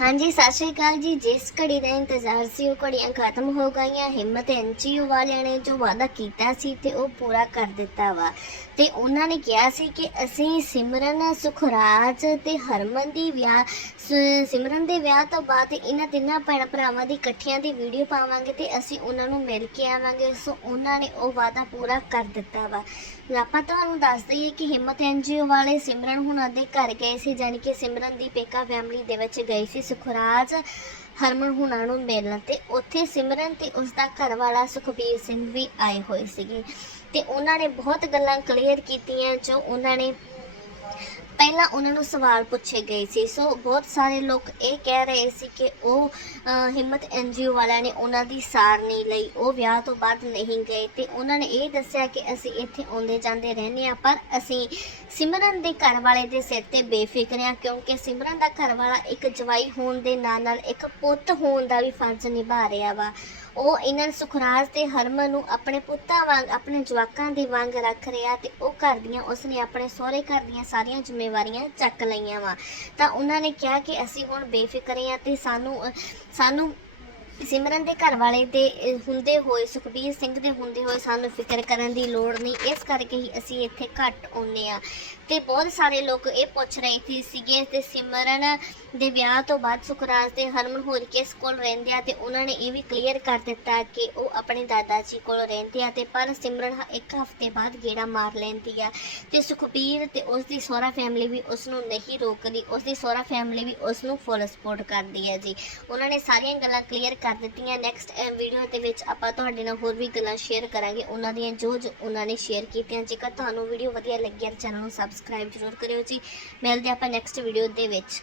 ਹਾਂਜੀ, ਸਤਿ ਸ਼੍ਰੀ ਅਕਾਲ ਜੀ। ਜਿਸ ਘੜੀ ਦਾ ਇੰਤਜ਼ਾਰ ਸੀ, ਉਹ ਘੜੀਆਂ ਖਤਮ ਹੋ ਗਈਆਂ। ਹਿੰਮਤ ਐਨਜੀਓ ਵਾਲਿਆਂ ਨੇ ਜੋ ਵਾਅਦਾ ਕੀਤਾ ਸੀ ਤੇ ਉਹ ਪੂਰਾ ਕਰ ਦਿੱਤਾ ਵਾ। ਤੇ ਉਹਨਾਂ ਨੇ ਕਿਹਾ ਸੀ ਕਿ ਅਸੀਂ ਸਿਮਰਨ ਸੁਖਰਾਜ ਤੇ ਹਰਮਨ ਦੀ ਵਿਆਹ, ਸ- ਸਿਮਰਨ ਦੇ ਵਿਆਹ ਤੋਂ ਬਾਅਦ ਇਹਨਾਂ ਤਿੰਨਾਂ ਭੈਣ ਭਰਾਵਾਂ ਦੀ ਇਕੱਠਿਆਂ ਦੀ ਵੀਡੀਓ ਪਾਵਾਂਗੇ ਤੇ ਅਸੀਂ ਉਹਨਾਂ ਨੂੰ ਮਿਲ ਕੇ ਆਵਾਂਗੇ। ਸੋ ਉਹਨਾਂ ਨੇ ਉਹ ਵਾਅਦਾ ਪੂਰਾ ਕਰ ਦਿੱਤਾ ਵਾ। ਆਪਾਂ ਤੁਹਾਨੂੰ ਦੱਸ ਦਈਏ ਕਿ ਹਿੰਮਤ ਐਨਜੀਓ ਵਾਲੇ ਸਿਮਰਨ ਹੁਣਾਂ ਦੇ ਘਰ ਗਏ ਸੀ, ਜਾਣੀ ਕਿ ਸਿਮਰਨ ਦੀ ਪੇਕਾ ਫੈਮਿਲੀ ਦੇ ਵਿੱਚ ਗਏ ਸੀ। ਸੁਖਰਾਜ ਹਰਮਨ ਹੁਣਾਂ ਨੂੰ ਮਿਲਣ ਤੇ ਉੱਥੇ ਸਿਮਰਨ ਤੇ ਉਸ ਦਾ ਘਰ ਵਾਲਾ ਸੁਖਬੀਰ ਸਿੰਘ ਵੀ ਆਏ ਹੋਏ ਸੀਗੇ ਤੇ ਉਹਨਾਂ ਨੇ ਬਹੁਤ ਗੱਲਾਂ ਕਲੀਅਰ ਕੀਤੀਆਂ ਜੋ ਉਹਨਾਂ ਨੇ ਪਹਿਲਾਂ ਉਹਨਾਂ ਨੂੰ ਸਵਾਲ ਪੁੱਛੇ ਗਏ ਸੀ। ਸੋ ਬਹੁਤ ਸਾਰੇ ਲੋਕ ਇਹ ਕਹਿ ਰਹੇ ਸੀ ਕਿ ਉਹ ਅਹ, ਹਿੰਮਤ ਐਨਜੀਓ ਵਾਲਿਆਂ ਨੇ ਉਹਨਾਂ ਦੀ ਸਾਰ ਨਹੀਂ ਲਈ ਉਹ ਵਿਆਹ ਤੋਂ ਬਾਅਦ ਨਹੀਂ ਗਏ ਤੇ ਉਹਨਾਂ ਨੇ ਇਹ ਦੱਸਿਆ ਕਿ ਅਸੀਂ ਇੱਥੇ ਆਉਂਦੇ ਜਾਂਦੇ ਰਹਿੰਦੇ ਆ ਪਰ ਅਸੀਂ ਸਿਮਰਨ ਦੇ ਘਰ ਵਾਲੇ ਦੇ ਸਿਰ ਤੇ ਬੇਫਿਕਰ ਆ ਕਿਉਂਕਿ ਸਿਮਰਨ ਦਾ ਘਰ ਵਾਲਾ ਇੱਕ ਜਵਾਈ ਹੋਣ ਦੇ ਨਾਲ ਨਾਲ ਇੱਕ ਪੁੱਤ ਹੋਣ ਦਾ ਵੀ ਫਰਜ਼ ਨਿਭਾ ਰਿਹਾ ਵਾ। ਉਹ ਇਹਨਾਂ ਸੁਖਰਾਜ ਤੇ ਹਰਮਨ ਨੂੰ ਆਪਣੇ ਪੁੱਤਾਂ ਵਾਂਗ ਆਪਣੇ ਜਵਾਕਾਂ ਦੇ ਵਾਂਗ ਰੱਖ ਰਿਹਾ ਤੇ ਉਹ ਘਰ ਦੀਆਂ ਉਸਨੇ ਆਪਣੇ ਸਹੁਰੇ ਘਰ ਦੀਆਂ ਸਾਰੀਆਂ ਜ਼ਿੰਮੇਵਾਰੀਆਂ ਚੱਕ ਲਈਆਂ ਵਾ। ਤਾਂ ਉਹਨਾਂ ਨੇ ਕਿਹਾ ਕਿ ਅਸੀਂ ਹੁਣ ਬੇਫਿਕਰ ਹਾਂ ਤੇ ਸਾਨੂੰ ਅਹ, ਸਾਨੂੰ ਸਿਮਰਨ ਦੇ ਘਰ ਵਾਲੇ ਦੇ ਹੁੰਦੇ ਹੋਏ, ਸੁਖਬੀਰ ਸਿੰਘ ਦੇ ਹੁੰਦੇ ਹੋਏ ਸਾਨੂੰ ਫਿਕਰ ਕਰਨ ਦੀ ਲੋੜ ਨਹੀਂ। ਇਸ ਕਰਕੇ ਹੀ ਅਸੀਂ ਇੱਥੇ ਘੱਟ ਆਉਂਦੇ ਆ ਤੇ ਬਹੁਤ ਸਾਰੇ ਲੋਕ ਇਹ ਪੁੱਛ ਰਹੇ ਸੀ ਸੀਗੇ ਤੇ ਸਿਮਰਨ ਦੇ ਵਿਆਹ ਤੋਂ ਬਾਅਦ ਸੁਖਰਾਜ ਤੇ ਹਰਮਨ ਹੋਰ ਕਿਸ ਕੋਲ ਰਹਿੰਦੇ ਆ? ਤੇ ਉਹਨਾਂ ਨੇ ਇਹ ਵੀ ਕਲੀਅਰ ਕਰ ਦਿੱਤਾ ਕਿ ਉਹ ਆਪਣੇ ਦਾਦਾ ਜੀ ਕੋਲ ਰਹਿੰਦੇ ਆ ਤੇ ਪਰ ਸਿਮਰਨ ਇੱਕ ਹਫ਼ਤੇ ਬਾਅਦ ਗੇੜਾ ਮਾਰ ਲੈਂਦੀ ਆ। ਤੇ ਸੁਖਬੀਰ ਤੇ ਉਸ ਦੀ ਸਹੁਰਾ ਫੈਮਿਲੀ ਵੀ ਉਸ ਨੂੰ ਨਹੀਂ ਰੋਕਦੀ ਉਸ ਦੀ ਸਹੁਰਾ ਫੈਮਿਲੀ ਵੀ ਉਸ ਨੂੰ ਫੁੱਲ ਸਪੋਰਟ ਕਰਦੀ ਹੈ ਜੀ। ਉਹਨਾਂ ਨੇ ਸਾਰੀਆਂ ਗੱਲਾਂ ਕਲੀਅਰ ਕਰ ਦਿੱਤੀਆਂ। ਨੈਕਸਟ ਵੀਡੀਓ ਦੇ ਵਿੱਚ ਆਪਾਂ ਤੁਹਾਡੇ ਨਾਲ ਹੋਰ ਵੀ ਗੱਲਾਂ ਸ਼ੇਅਰ ਕਰਾਂਗੇ। ਉਹਨਾਂ ਦੀਆਂ ਜੋ ਜੋ ਉਹਨਾਂ ਨੇ ਸ਼ੇਅਰ ਕੀਤੀਆਂ। ਜੇਕਰ ਤੁਹਾਨੂੰ ਵੀਡੀਓ ਵਧੀਆ ਲੱਗੀ ਹੈ ਚੈਨਲ ਨੂੰ ਸਬਸਕ੍ਰਾਈਬ ਜ਼ਰੂਰ ਕਰਿਓ ਜੀ। ਮਿਲਦੇ ਆਪਾਂ ਨੈਕਸਟ ਵੀਡੀਓ ਦੇ ਵਿੱਚ।